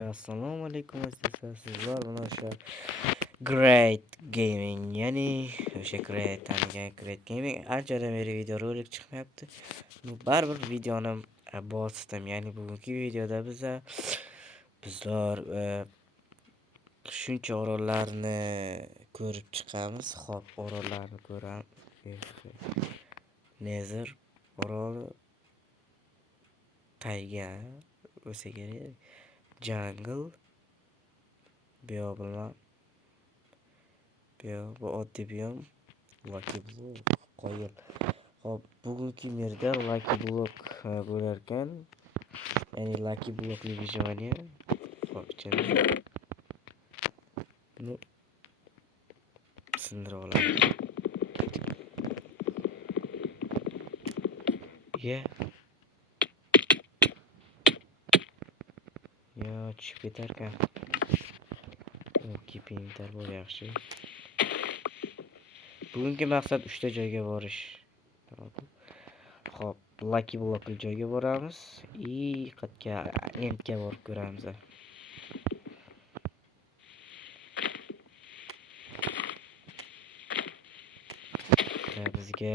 Assalomu alaykum azizlar. Sizlar mana o'sha Great Gaming, ya'ni o'sha Great tanigan Great Gaming anchadan beri videorolik chiqmayapti. Bu baribir videoni bosdim. Ya'ni bugungi videoda bizlar shuncha orollarni ko'rib chiqamiz. Xo'p, orollarni ko'ramiz. Nether oroli, tayga bo'lsa kerak, jungle, biyom, bu oddiy biyom, Lucky Block, qoyil. Hop, bugungi yerda Lucky Block bo'lar ekan. Ya'ni Lucky Blockli выживание. Hop, buni sindirib olamiz. Yo, tushib ketar ekan. Kipinglar bor yaxshi. Bugungi maqsad 3 ta joyga borish. Hop, Lucky Blockli joyga boramiz. Qayerga? Endga borib ko'ramiz. Bizga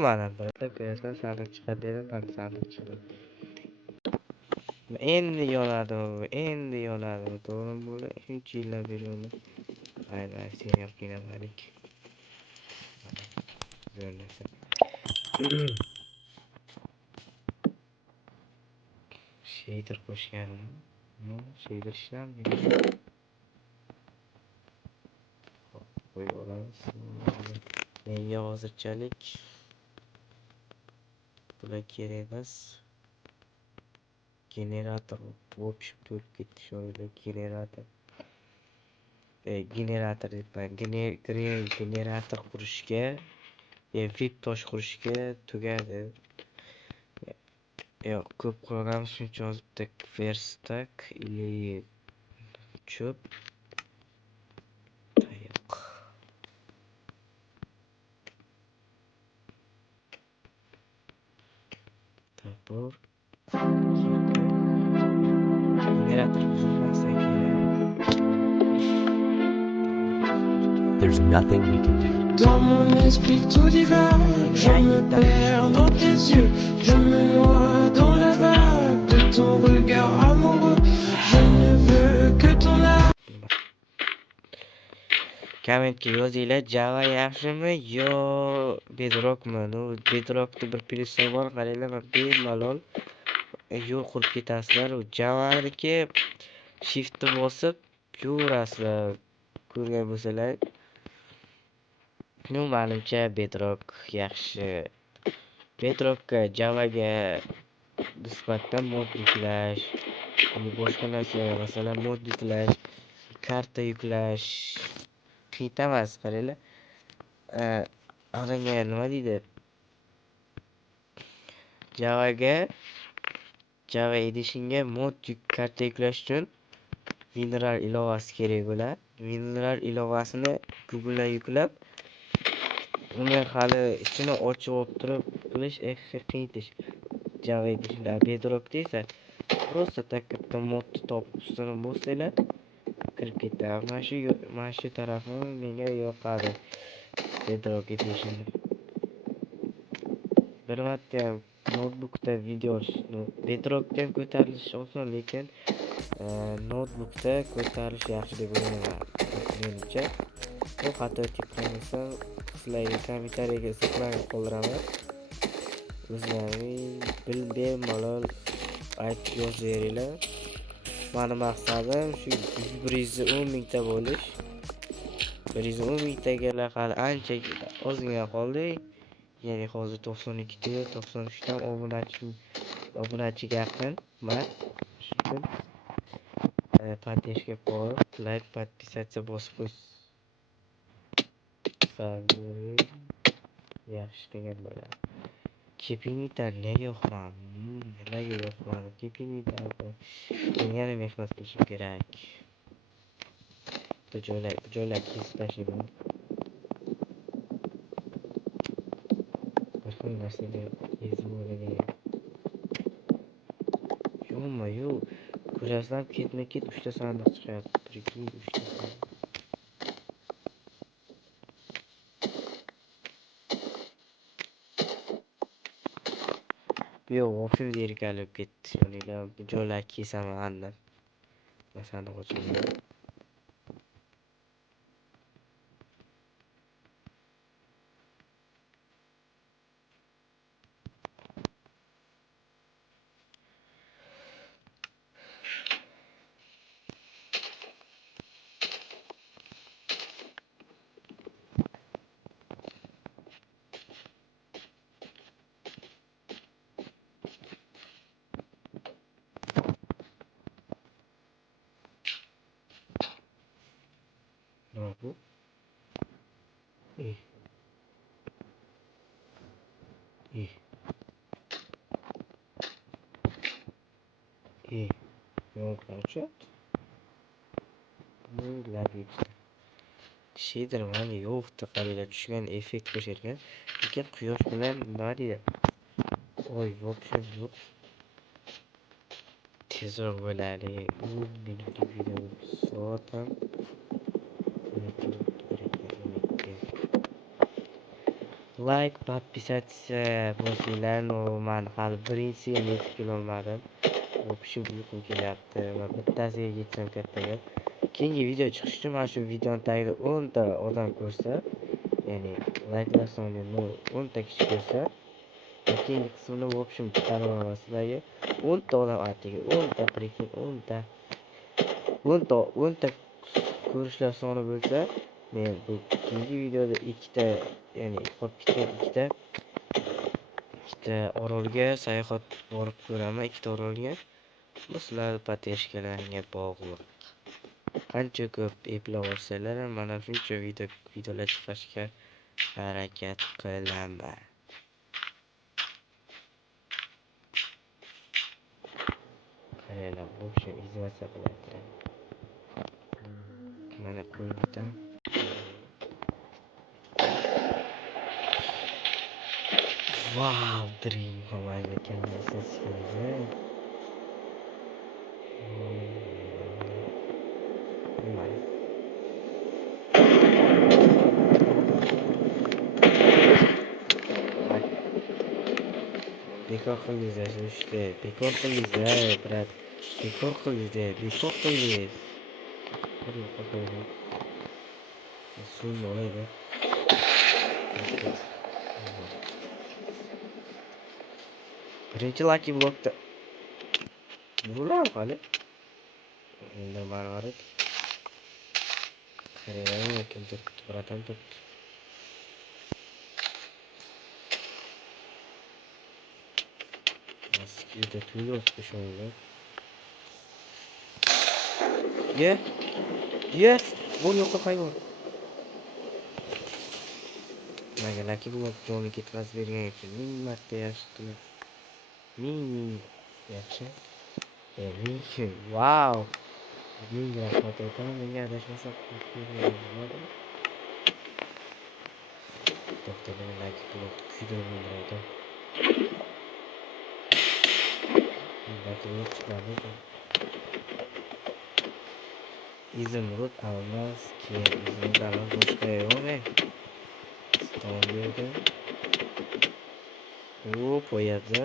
mana bir ko'rasizlar, sandiq chiqadi dedi, mana sandiq chiqdi. Endi yonadi, to'g'ri bo'ldi. Shuncha yillar beri uni aynan sen ham qiynamalik. Shader qo'shganmi? Shader ishlamadi. Qo'yib olamiz. Menga hozirchalik bular kerak emas. Generator o'pishib turib ketdi sho'rda generator debman. Generator qurishga, VIP tosh qurishga tugadi. Yo'q, ko'p quramiz, shuncha yozibdi. Verstak или cho'p. Yo'q. Tabor. Generator buzilmasa kerak. There's nothing we can do. Dans mon esprit tout divin, je me perds dans tes yeux, je me noie dans la vague de ton regard amoureux. Je ne veux que ton âme. Kommentga yozinglar, Java yaxshimi yo Bedrockmi? Bedrockda bir plyuslar bor, qaranglar, bemalol yo'l qurib ketasizlar. Java'niki shiftni bosib yurasizlar. Ko'rgan bo'lsanglar, menimcha Bedrock yaxshi. Bedrockka Javaga nisbatan mod yuklash, boshqa narsa, masalan, mod yuklash, karta yuklash qiyin emas, qaranglar. Odamga nima deydi? Java Edition'ga mod karta yuklash uchun WinRAR ilovasi kerak bo'ladi. WinRAR ilovasini Google'dan yuklab, uni hali ichini ochib o'tirib qilish qiyin ish. Java Edition'da Bedrock deysa, просто так bitta modni topib ustini bo'lsanglar kirib ketadi. Mana shu tarafi menga yoqadi. Bedrock Edition. Bir marta ham notebookda video Bedrockdan ko'tarilish oson, lekin notebookda ko'tarilish yaxshi deb o'ylayman. Menimcha. Bu xato tiklansa sizlarga kommentariyaga izohlarni qoldiraman. O'zlaring bemalol aytib yozaveringlar. Mani maqsadim shu 110 mingta bo'lish. 110 mingtaga hali ancha ozgina qoldi. Ya'ni hozir 92 ta, 93 ta obunachiga yaqin. Men shu uchun поддержка qo'yib, like, подписаться bosib qo'ysangiz yaxshi degan bo'ladi. Kepingdan nega yo'qman? Nimaga yo'qman? Kepingdan yana mehnat qilishim kerak. Bu joylar kesib tashlayman. Boshqa narsaga ezib o'rganay. Yo'q. Ko'rasam ketma-ket 3 ta sandiq chiqyapti. 1 2 3 ta. Yo'q, ofim zerikalib ketdi. Shuningdek, bu joylar kesaman andan. Masalan, ochilgan. Nima bu? Yo'qlarcha. Shader mana yo'qdi, qaranglar, tushgan effekt qo'shilgan. Lekin quyosh bilan nima deydi? Oy, вообще yo'q. Tezroq bo'ladi. Video soat ham. Like, подписаться bo'lsanglar, men hali birinchisiga yetib kelolmadim. O'pishim uyqum kelyapti va bittasiga yetsam katta gap. Keyingi video chiqishi uchun mana shu videoni tagida 10 ta odam ko'rsa, ya'ni like'lar soni 10 ta kishi ko'rsa, keyingi qismini в общем chiqaraman sizlarga. 10 ta odam atigi, 10 ta prikin, 10 ta ko'rishlar soni bo'lsa, men bu keyingi videoda 2 ta, ya'ni qolib ketgan 2 ta orolga sayohat borib ko'raman, 2 ta orolga. Bu sizlarning поддержкаларga bog'liq. Qancha ko'p eplab olsanglar, mana shuncha videolar chiqarishga harakat qilaman. Qaranglar, bu o'sha izolyatsiya qilyapti. Mana qo'yib o'taman. Wow, dream home vacancy. Bekor qildingiz işte. Bekor qildingiz, brat. Bekor qildingiz. Suvni olaydi. Birinchi Lucky Block'da bular hali. Endi baribir. Qaranglar, kim turibdi, bratam turibdi. Maskida tuyuyordu şöyle. Yes. Bu yoksa kaybol. Maga Lucky Block joni ketmas bergan ekan. Ming marta yaxshi. Ming yaxshi. Wow. Ming rahmat aytaman. Menga adashmasam Doktorning laki blok kuydirdim burayda. Laki blok çıkardı da. İzmir'de almaz ki İzmir'de almaz boşka yok mu? Tamam verdim. Hop oyadı.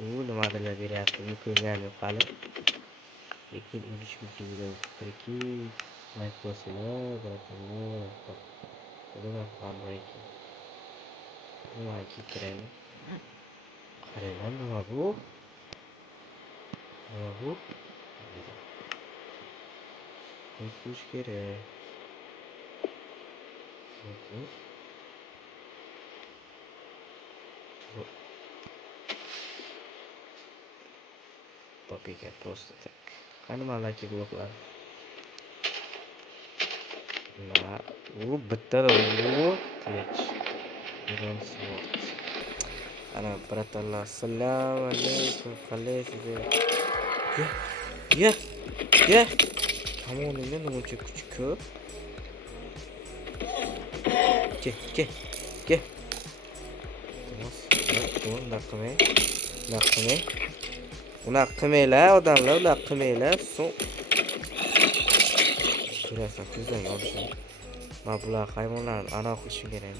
Nimalarga beryapti bu ko'rgani qolib. Lekin urush kuchiga fikri mayt bo'lsalar, biroqlar. Nima qilmaydi? Nima ketiradi? Qaranglar nima bu? Nima bu? Qo'yish kerak. Papiga просто так. Qani malaki bloklar? Nima? U bittada u kech. Biron slot. Ana bratanlar, assalomu alaykum. Qalaysiz? Ya. Ya. Kamoningda nimacha kuch ko'p? Ke. Unaqa qilmang. Unaqa qilmanglar, odamlar, unaqa qilmanglar. So'ng ko'rasan, ko'zdan olishim. Men bular hayvonlarni anav qilishim kerak.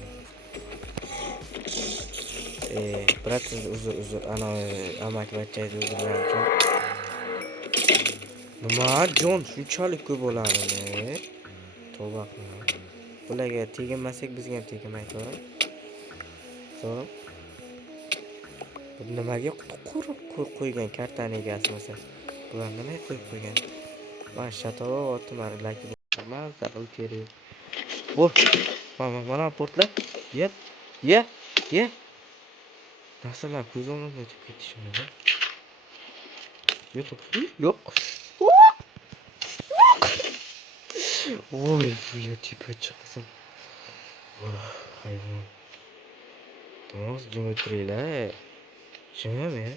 Brat uzr, anav amakivachchangizni o'ldirganim uchun. Nima, jon shunchalik ko'p bo'ladimi? Tavba qilma. Bularga teginmasak bizga ham tegmaydi. To'g'ri? Nimaga qurib qo'ygan kartani egasi bo'lsa, bular nima qo'yib qo'ygan? Men shatovat mari laki mazza qilib kerak. Bor. Mana portla. Ye. Narsalar ko'z o'ngimda o'tib ketishini. Yo'q. Voy, я типа chiqsam. Hayvon. To'g'ri jimib turinglar. Jimib ya.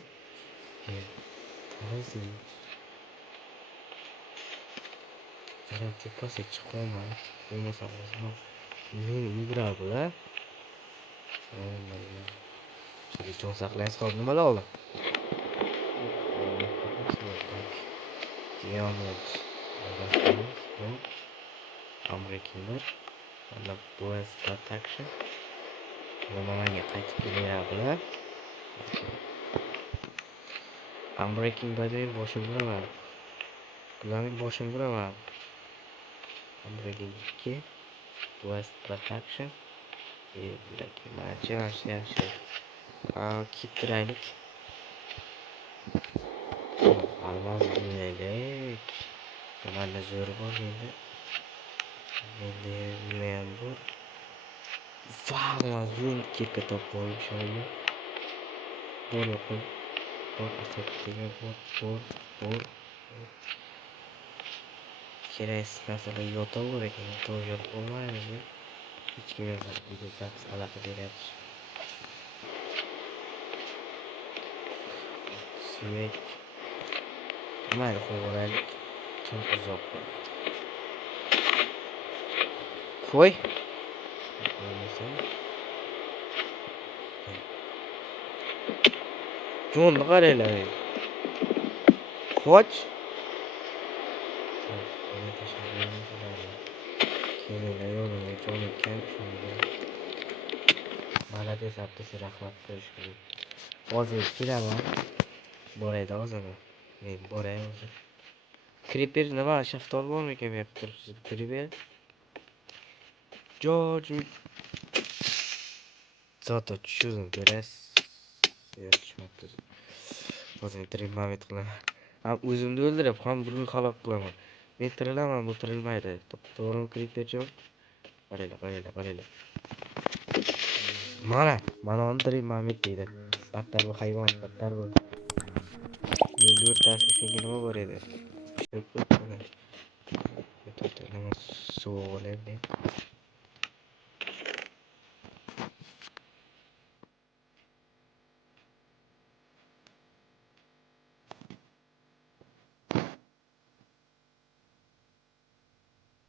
To'g'ri. Qarab tepasi chiqolmay. Bo'lmasa o'zim men yugurardilar. Chunki jon saqlaysiz qolib nima oldi? Diamond. Amerikaner. Mana Boys Protection. Nimaga qaytib kelyaptilar? Unbreaking Bad'ning boshini uraman. Bularning boshini uraman. Unbreaking 2. Boys Protection. Bularga yaxshi. Kitraylik. Almaz dinlaylik. Mana zo'r bor endi. Endi nima ham bor? Vau, zo'n kirka topib shayni. Bor yo'qmi? Bor asabga bor. Kerak narsalar yotaver ekan, yotib olmaymiz. Hech kimga video zapis aloqa beryapti. Suyak. Mayli, qo'yaylik. Kim uzoq. Qo'y. Jonni qaranglar. Qoch. Kelinglar yonimga joni kam shunga. Malades abdesi rahmat qilish kerak. Hozir kelaman. Borayda hozirmi? Men boray hozir. Creeper nima shaftoli bormi ekan bu yerda? Creeper. George. Zato tushirdim ko'rasiz. Tushmabdi. Hozir trimamit qilaman. Ham o'zimni o'ldirib, ham birini halok qilaman. Men tirilaman, bu tirilmaydi. To'g'rimi Creeper jon? Qaranglar. Mana uni trimamit deydi. Battar bu hayvon, battar bu. Yo'l o'rtasiga senga nima bor edi? So'g'layman.